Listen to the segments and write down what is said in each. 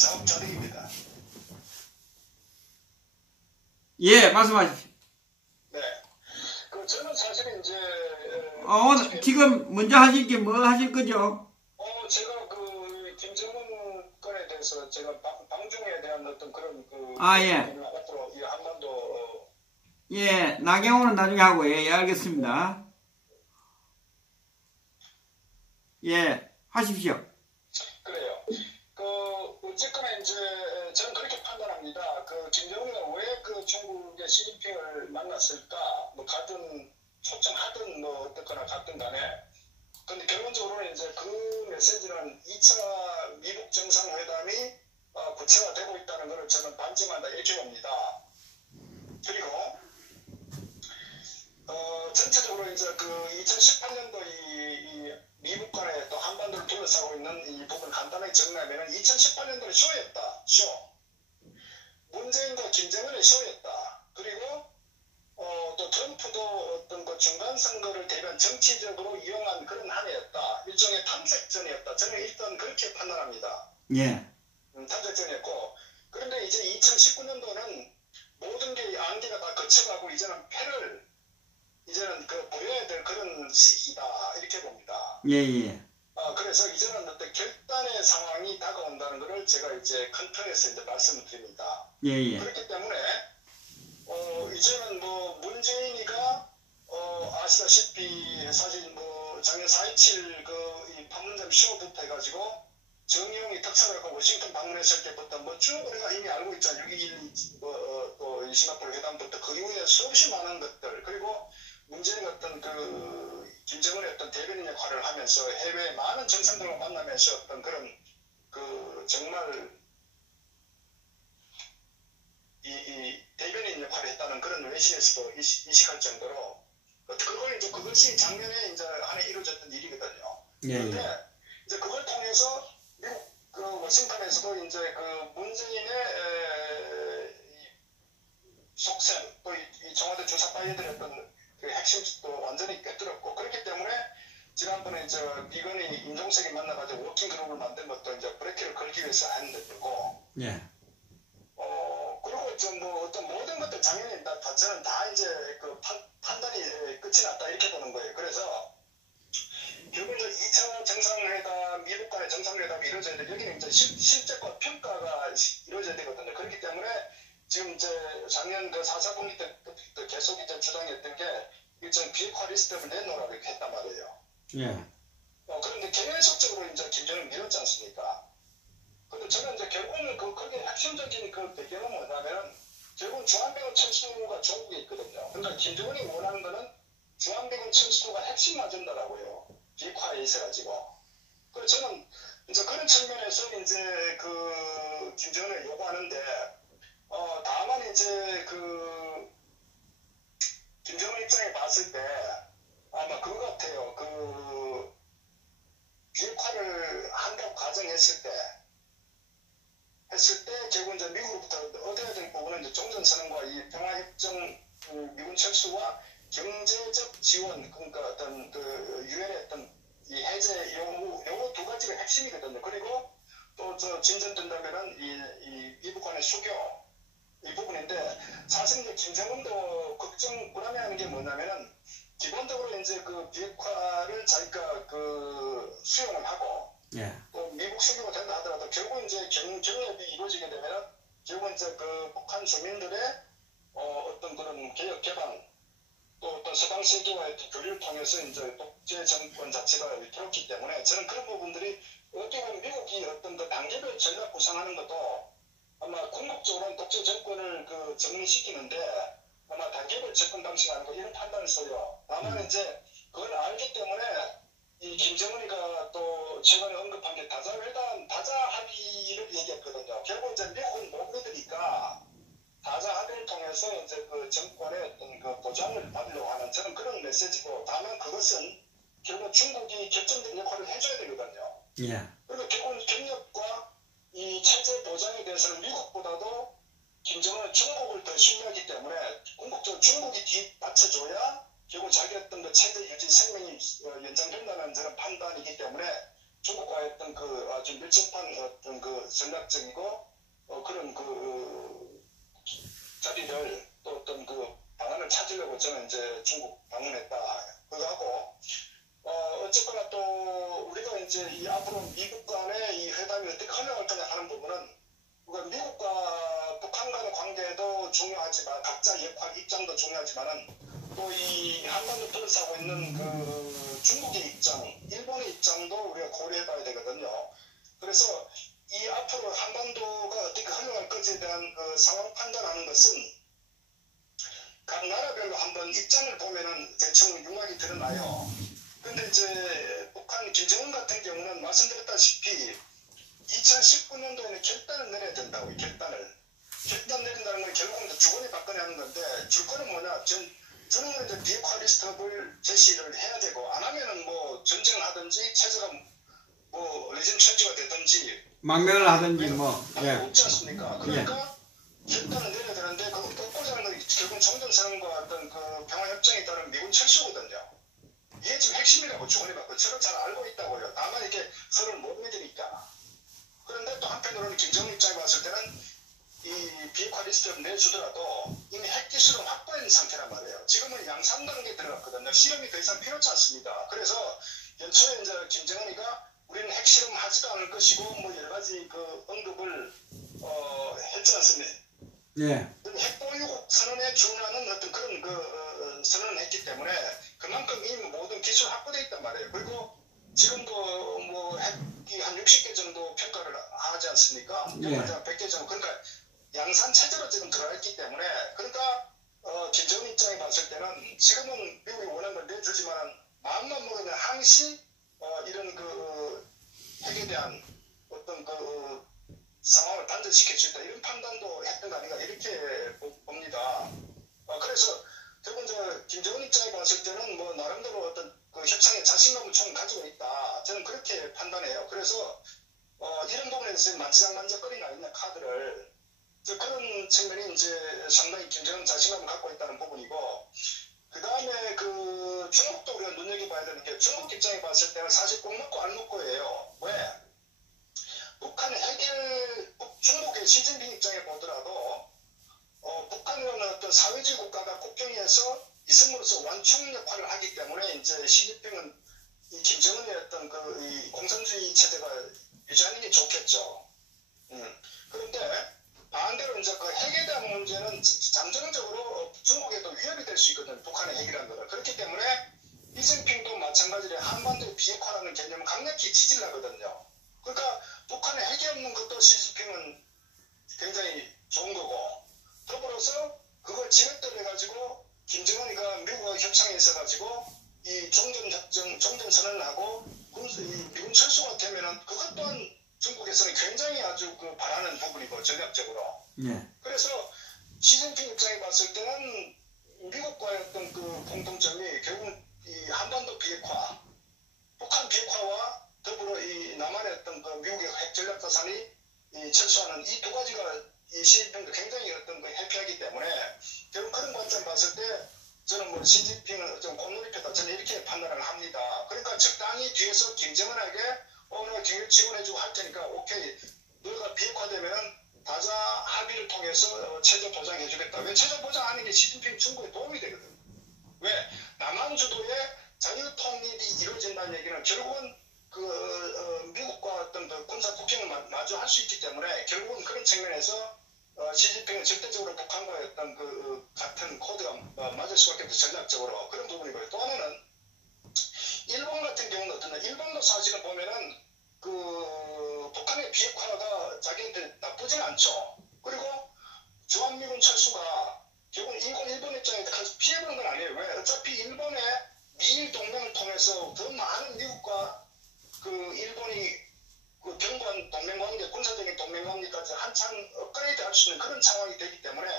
자업자득입니다. 예, 말씀하십시오. 네. 저는 사실은 이제 지금 먼저 하실 게 뭐 하실 거죠? 제가 김정은 건에 대해서 제가 방중에 대한 어떤 그런 예. 앞으로 이 한반도 예, 나경원은 나중에 하고 예, 알겠습니다. 예, 하십시오. 그래요. 어쨌거나 이제 저는 그렇게 판단합니다. 김정은이가 왜 중국의 시진핑을 만났을까? 가든 초청하든 어떻거나 갔든 간에. 근데 결론적으로는 이제 그 메시지는 2차 미국 정상회담이 구체화되고 있다는 것을 저는 반증한다 이렇게 봅니다. 그리고 전체적으로 이제 2018년도 이 미국 간에 또 한반도를 둘러싸고 있는 이 부분을 간단하게 정리하면 2018년도는 쇼였다. 쇼. 문재인과 김정은의 쇼였다. 그리고 또 트럼프도 어떤 중간 선거를 대변 정치적으로 이용한 그런 한 해였다. 일종의 탐색전이었다. 저는 일단 그렇게 판단합니다. 예. 탐색전이었고, 그런데 이제 2019년도는 모든 게 안개가 다 거쳐가고 이제는 패를 이제는 보여야 될 그런 시기다 이렇게 봅니다. 예. 그래서 이제는 어떤 결단의 상황이 다가온다는 것을 제가 이제 큰 틀에서 이제 말씀을 드립니다. 예. 그렇기 때문에 이제는 문재인이가 아시다시피 사실 작년 4.27 이 판문점 쇼부터 해가지고 정의용이 특사라고 워싱턴 방문했을 때부터 쭉 우리가 이미 알고 있잖아요. 6.21 또 싱가포르 회담부터 그 이후에 수없이 많은 것들, 그리고 문재인 어떤 김정은의 어떤 대변인 역할을 하면서 해외 많은 정상들과 만나면서 어떤 그런 정말 이 대변인 역할을 했다는 그런 외신에서도 인식할 정도로 그것이 작년에 이제 안에 이루어졌던 일이거든요. 그런데 이제 그걸 통해서 미국 워싱턴에서도 이제 문재인의 속셈 또 이 청와대 주사파이들의 어떤 핵심도 완전히 꿰뚫었고, 그렇기 때문에 지난번에 이제 미건이 임종석이 만나가지고 워킹 그룹을 만든 것도 이제 브레이크를 걸기 위해서 했는 거고. 예. 그리고 어떤 모든 것들 작년에 저는 다 이제 판단이 끝이 났다 이렇게 보는 거예요. 그래서 결국 이제 2차 정상회담, 미국 간의 정상회담이 이루어져야 돼. 여기는 이제 실제과 평가가 이루어져야 되거든요. 그렇기 때문에 지금 이제 작년 4.4분기 때 계속 이제 주장했던 게 일종 비핵화 리스트를 내놓으라고 이렇게 했단 말이에요. 예. 그런데 계속적으로 이제 김정은을 밀었지 않습니까? 근데 저는 이제 결국은 그게 핵심적인 배경은 뭐냐면 결국은 중앙미군 철수가 중국에 있거든요. 그러니까 김정은이 원하는 거는 중앙미군 철수가 핵심 아젠다라고요. 비핵화에 있어가지고. 그래서 저는 이제 그런 측면에서 이제 김정은을 요구하는데, 다만 이제 김정은 입장에 봤을 때 아마 그거 같아요. 비핵화를 한다고 가정했을 때 결국 이제 미국으로부터 얻어야 될 부분은 이제 종전선언과 이 평화협정 미군 철수와 경제적 지원, 그러니까 어떤 유엔의 어떤 이 해제 요거 두 가지가 핵심이거든요. 그리고 또 진전된다면은 이 미국 간의 수교 이 부분인데, 사실 이제 김정은도 불안해하는 게 뭐냐면은 기본적으로 이제 비핵화를 자기가 수용을 하고, 예. 또 미국 수교가 된다 하더라도 결국 이제 경협이 이루어지게 되면은 결국 이제 북한 주민들의 어떤 그런 개혁 개방 또 어떤 서방 세계와의 교류를 통해서 이제 독재 정권 자체가 위태롭기 때문에 저는 그런 부분들이 어떻게 보면 미국이 어떤 단계별 전략 구상하는 것도 아마 궁극적으로는 독재 정권을 정리시키는데 아마 단계별 접근 방식 아니고 이런 판단을 써요. 다만 이제 그걸 알기 때문에 이 김정은이가 또 최근에 언급한 게 다자회담, 다자합의를 얘기했거든요. 결국 이제 미국은 못 믿으니까 다자합의를 통해서 이제 정권의 어떤 보장을 받으려고 하는 저는 그런 메시지고, 다만 그것은 결국 중국이 결정적인 역할을 해줘야 되거든요. 예. 그리고 결국은 경협과 이 체제 보장에 대해서는 미국보다도 김정은은 중국을 더 신뢰하기 때문에 궁극적으로 중국이 뒷받쳐줘야 결국 자기 어떤 체제 유지 생명이 연장된다는 저는 판단이기 때문에 중국과의 어떤 아주 밀접한 어떤 그 전략적이고 그런 그 자리를 또 어떤 그 방안을 찾으려고 저는 이제 중국 방문했다. 그거하고 어쨌거나 또 우리가 이제 이 앞으로 미국 간의 이 회담이 어떻게 흘러갈 거냐 하는 부분은 미국과 북한 간의 관계도 중요하지만 각자 역할 입장도 중요하지만은 또 이 한반도 둘러싸고 있는 그 중국의 입장, 일본의 입장도 우리가 고려해봐야 되거든요. 그래서 이 앞으로 한반도가 어떻게 흘러갈 것에 대한 그 상황 판단하는 것은 각 나라별로 한번 입장을 보면은 대충 윤곽이 드러나요. 근데 이제 북한 김정은 같은 경우는 말씀드렸다시피 2019년도에는 결단을 내려야 된다고요. 결단 내린다는 건 결국은 주거니 받거니 하는 건데 줄거는 뭐냐. 저는 이제 비핵화 리스트업을 제시를 해야 되고 안 하면은 뭐 전쟁하든지 체제가 뭐 레짐 체제가 되든지 망명을 하든지 뭐 예. 없지 않습니까? 그러니까 결단을 내려야 되는데 그거 뽑고자는 건 결국 정전선언과 어떤 그 평화협정에 따른 미군 철수거든요. 이게 지금 핵심이라고 주거니 받고 저를 잘 알고 있다고요. 다만 이게 서로를 못 믿으니까. 그런데 또 한편으로는 김정은 입장에 봤을 때는 이 비핵화 리스트를 내주더라도 이미 핵기술은 확보된 상태란 말이에요. 지금은 양산 단계에 들어갔거든요. 실험이 더 이상 필요치 않습니다. 그래서 연초에 이제 김정은이가 우리는 핵실험 하지도 않을 것이고 뭐 여러 가지 그 언급을 했지 않습니까? 예. 핵보유국 선언에 준하는 어떤 그런 그 선언을 했기 때문에 그만큼 이미 모든 기술 확보되어 있단 말이에요. 그리고 지금도 뭐 핵이 한 60개 정도 평가를 하지 않습니까? 예. 100개 정도. 그러니까 양산 체제로 지금 들어가 있기 때문에 그러니까 김정은 입장에 봤을 때는 지금은 미국이 원하는 걸 내주지만 마음만 먹으면 항시 이런 그 핵에 대한 어떤 그 상황을 단절시킬 수 있다 이런 판단도 했던 거 아닌가 이렇게 봅니다. 그래서 결국 이제 김정은 입장에 봤을 때는 뭐 나름대로 어떤 그 협상에 자신감을 좀 가지고 있다. 저는 그렇게 판단해요. 그래서 이런 부분에 대해서 만지작만지작거리는 아니냐 카드를 그런 측면이 이제 상당히 김정은 자신감을 갖고 있다는 부분이고 그 다음에 그 중국도 우리가 눈여겨봐야 되는 게 중국 입장에 봤을 때는 사실 꼭 먹고 안 먹고예요. 왜? 북한의 해결 중국의 시진핑 입장에 보더라도 북한이라는 어떤 사회주의 국가가 국경에서 있음으로써 완충 역할을 하기 때문에 이제 시진핑은 이 김정은의 어떤 그 이 공산주의 체제가 유지하는 게 좋겠죠. 그런데 반대로 이제 그 핵에 대한 문제는 잠정적으로 중국에도 위협이 될 수 있거든요. 북한의 핵이라는 거는. 그렇기 때문에 시진핑도 마찬가지로 한반도의 비핵화라는 개념을 강력히 지지를 하거든요. 그러니까 북한에 핵이 없는 것도 시진핑은 굉장히 좋은 거고 더불어서 그걸 진흙들 해가지고 김정은이가 미국과 협상에 있어가지고 이 종전선언을 하고 미군 철수가 되면은 그것 또한 중국에서는 굉장히 아주 그 바라는 부분이고 전략적으로. 예. 그래서 시진핑 입장에 봤을 때는 미국과의 어떤 그 공통점이 결국 이 한반도 비핵화, 북한 비핵화와 더불어 이 남한의 어떤 그 미국의 핵 전략 자산이 이 철수하는 이 두 가지가 이 시진핑도 굉장히 어떤 그 해피하기 때문에 결국 그런 관점 봤을 때 저는 뭐 시진핑을 좀 콧놀이표다 저는 이렇게 판단을 합니다. 그러니까 적당히 뒤에서 김정은에게 내가 지원해주고 할 테니까 오케이 너가 비핵화되면은 다자 합의를 통해서 체제 보장해주겠다. 왜 체제 보장하는 게 시진핑 중국에 도움이 되거든. 왜 남한 주도의 자유 통일이 이루어진다는 얘기는 결국은 그 미국과 어떤 그 군사 국경을 마주할 수 있기 때문에 결국은 그런 측면에서 시진핑은 절대적으로 북한과의 어떤 그 같은 코드가 맞을 수밖에 없는 전략적으로 그런 부분이고요. 또 하나는 일본 같은 경우는 어떠냐. 일본도 사실은 보면은 그 북한의 비핵화가 자기한테 나쁘진 않죠. 그리고 주한미군 철수가 결국 일본 입장에 가서 피해보는 건 아니에요. 왜? 어차피 일본의 미일 동맹을 통해서 더 많은 미국과 그 일본이 그 경관 동맹관계, 군사적인 동맹관계까지 한참 업그레이드 할 수 있는 그런 상황이 되기 때문에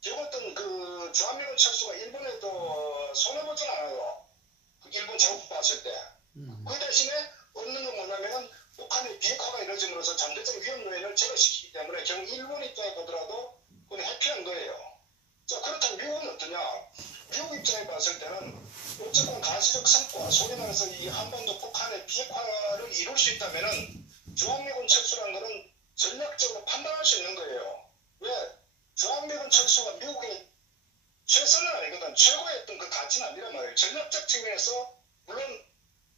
결국 어떤 그 주한미군 철수가 일본에도 손해보진 않아요. 일본 정부 봤을 때. 그 대신에 얻는 건 뭐냐면 북한의 비핵화가 이루어짐으로써 잠재적 위험 요인을 제거시키기 때문에 결국 일본 입장에 보더라도 그건 해피한 거예요. 자, 그렇다면 미국은 어떠냐? 미국 입장에 봤을 때는 어쨌든 가시적 성과, 소위 말해서 이 한반도 북한의 비핵화를 이룰 수 있다면은 주한미군 철수라는 것은 전략적으로 판단할 수 있는 거예요. 왜? 주한미군 철수가 미국의 최선은 아니거든. 최고의 어떤 그 가치는 아니란 말이에요. 전략적 측면에서 물론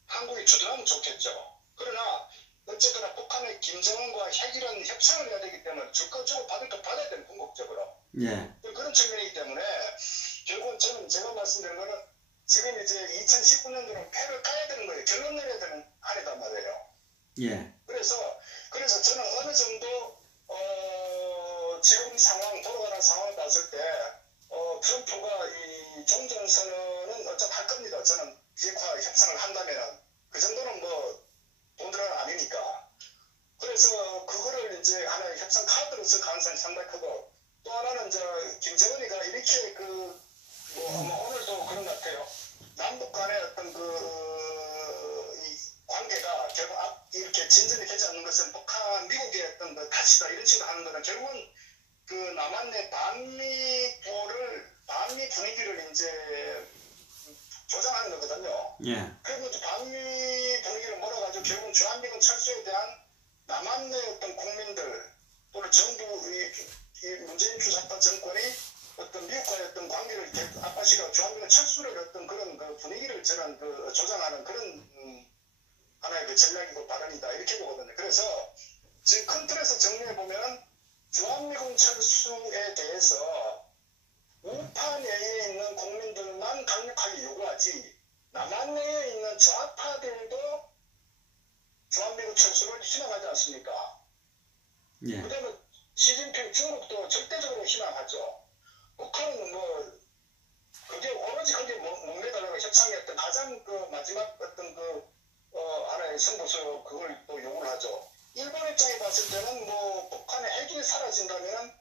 한국이 주둔하면 좋겠죠. 그러나 어쨌거나 북한의 김정은과 핵이라는 협상을 해야 되기 때문에 줄 거 주고 받을 거 받아야 되는 궁극적으로. 예. 그런 측면이기 때문에 결국은 저는 제가 말씀드린 거는 지금 이제 2019년도는 패를 까야 되는 거예요. 결론 내려야 되는 한 해단 말이에요. 예. 그래서 저는 어느 정도 지금 상황 돌아가는 상황을 봤을 때 트럼프가 이 종전선언은 어차피 할 겁니다. 저는 비핵화 협상을 한다면은 그 정도는 뭐 본드는 아니니까. 그래서 그거를 이제 하나의 협상 카드로 쓸 가능성이 상당히 크고 또 하나는 김정은이가 이렇게 아마 오늘도 그런 것 같아요. 남북 간의 어떤 이 관계가 결국 이렇게 진전이 되지 않는 것은 북한, 미국의 어떤 그 탓이다 이런 식으로 하는 거는 결국은 그 남한의 반미 분위기를 이제 조장하는 거거든요. 예. 그리고 반미 분위기를 몰아가지고 결국은 주한미군 철수에 대한 남한 내 어떤 국민들 또는 정부 이 문재인 주사파 정권이 어떤 미국과의 어떤 관계를 아빠시가 주한미군 철수를 어떤 그런 그 분위기를 저는 조장하는 그런 하나의 그 전략이고 발언이다 이렇게 보거든요. 그래서 지금 큰 틀에서 정리해 보면 주한미군 철수에 대해서 우파 내에 있는 국민들만 강력하게 요구하지 남한 내에 있는 좌파들도 주한미군 철수를 희망하지 않습니까? 예. 그다음에 시진핑 중국도 절대적으로 희망하죠. 북한은 그게 오로지 거기에 목매달라고 협상했던 가장 그 마지막 어떤 하나의 승부수 그걸 또 요구를 하죠. 일본 입장에 봤을 때는 북한의 핵이 사라진다면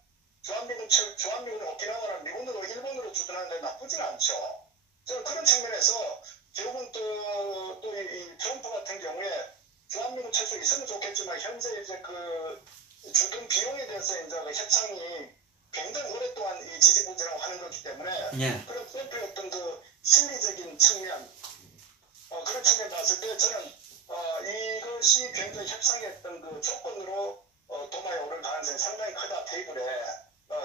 주한미군 오키나와랑 미군으로 일본으로 주둔하는 데 나쁘지는 않죠. 저는 그런 측면에서 결국은 또 이 트럼프 같은 경우에 주한미군 철수 있으면 좋겠지만 현재 이제 그 주둔 비용에 대해서 이제 그 협상이 굉장히 오랫동안 이 지지부진하고 하는 거기 때문에 예. 그런 트럼프의 어떤 그 심리적인 측면 그런 측면 봤을 때 저는 이것이 굉장히 협상의 어떤 그 조건으로 도마에 오를 가능성이 상당히 크다 테이블에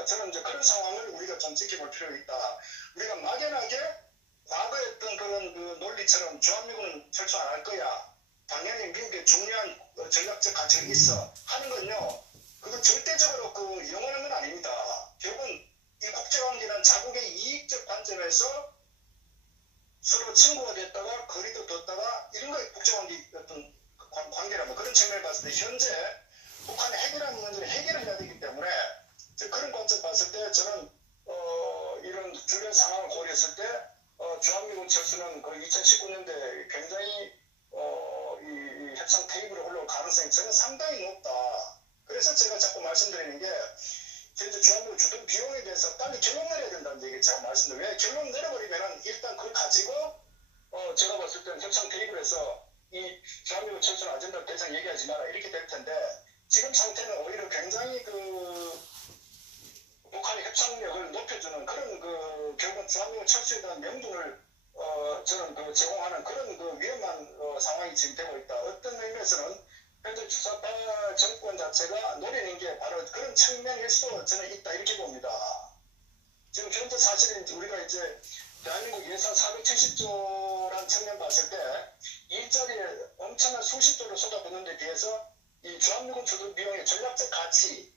저는 이제 그런 상황을 우리가 좀 지켜볼 필요가 있다. 우리가 막연하게 과거에 어떤 그런 그 논리처럼 주한미군은 철수 안 할 거야. 당연히 미국의 중요한 전략적 가치가 있어 하는 건요. 그건 절대적으로 영원한 건 아닙니다. 결국은 이 국제관계는 자국의 이익적 관점에서 서로 친구가 됐다가 거리도 뒀다가 이런 거 국제관계 어떤 관계라면 그런 측면을 봤을 때 현재 북한의 핵이라는 문제를 해결해야 되기 때문에 그런 관점 봤을 때 저는 이런 주변 상황을 고려했을 때 주한미군 철수는 그 2019년도에 굉장히 이 협상 테이블에 올라올 가능성이 저는 상당히 높다. 그래서 제가 자꾸 말씀드리는 게 현재 주한미군 주둔 비용에 대해서 빨리 결론 내려야 된다는 얘기 제가 말씀드려요. 왜 결론 내려버리면은 일단 그걸 가지고 제가 봤을 때는 협상 테이블에서 이 주한미군 철수는 아젠다 더 이상 얘기하지 마라 이렇게 될 텐데 지금 상태는 오히려 굉장히 북한의 협상력을 높여주는 그런 결국 주한미군 철수에 대한 명분을 저는 제공하는 그런 위험한 상황이 지금 되고 있다. 어떤 의미에서는 현재 주사파 정권 자체가 노리는 게 바로 그런 측면일 수도 저는 있다 이렇게 봅니다. 지금 현재 사실은 우리가 이제 대한민국 예산 470조라는 측면 봤을 때 일자리에 엄청난 수십조를 쏟아붓는 데 비해서 이 주한미군 주둔 비용의 전략적 가치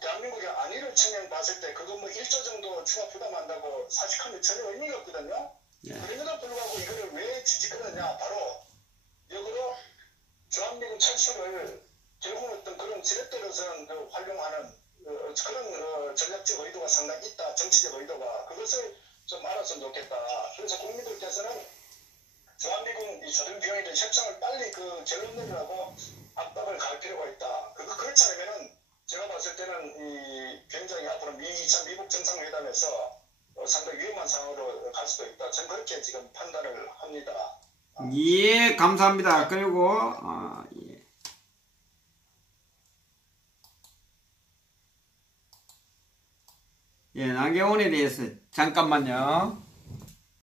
대한민국의 안위를 측면 봤을 때 그거 1조 정도 추가 부담한다고 사실하면 전혀 의미가 없거든요. 예. 그럼에도 불구하고 이거를 왜 지지하느냐 바로 역으로 주한미군 철수를 결국 어떤 그런 지렛대로서는 활용하는 그런 전략적 의도가 상당히 있다. 정치적 의도가 그것을 좀 알았으면 좋겠다. 그래서 국민들께서는 주한미군 이 주둔 비용에 대한 협상을 빨리 결론 내리라고 압박을 갈 필요가 있다. 그렇지 않으면은 제가 봤을 때는 굉장히 앞으로 2차 미국 정상회담에서 상당히 위험한 상황으로 갈 수도 있다. 저는 그렇게 지금 판단을 합니다. 예, 감사합니다. 그리고 예, 나경원에 대해서 잠깐만요.